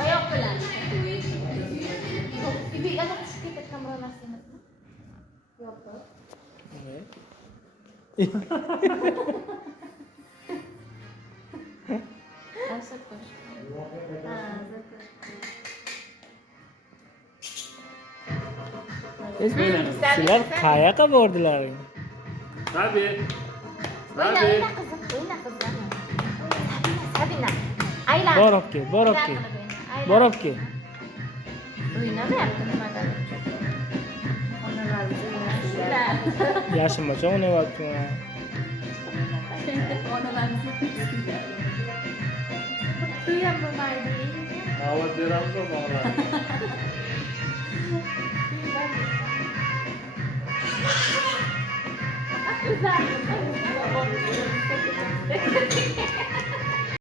Oyoq bilan. Ibi ana tushib ketib kameralasizmi? Yo'q. Asad ko'sh. Ha, Sizlar qayoqqa bordilaring? Tabii. O'yna qizim, o'yna qizim. Sabina. Aylan. Borib kel. O'ynamayapti nimadan? Onalarimiz o'ynashlar. Yashilmacha o'ynayapti. Tuyam bo'lmaydi. Davat beramiz bog'lar. Güzel.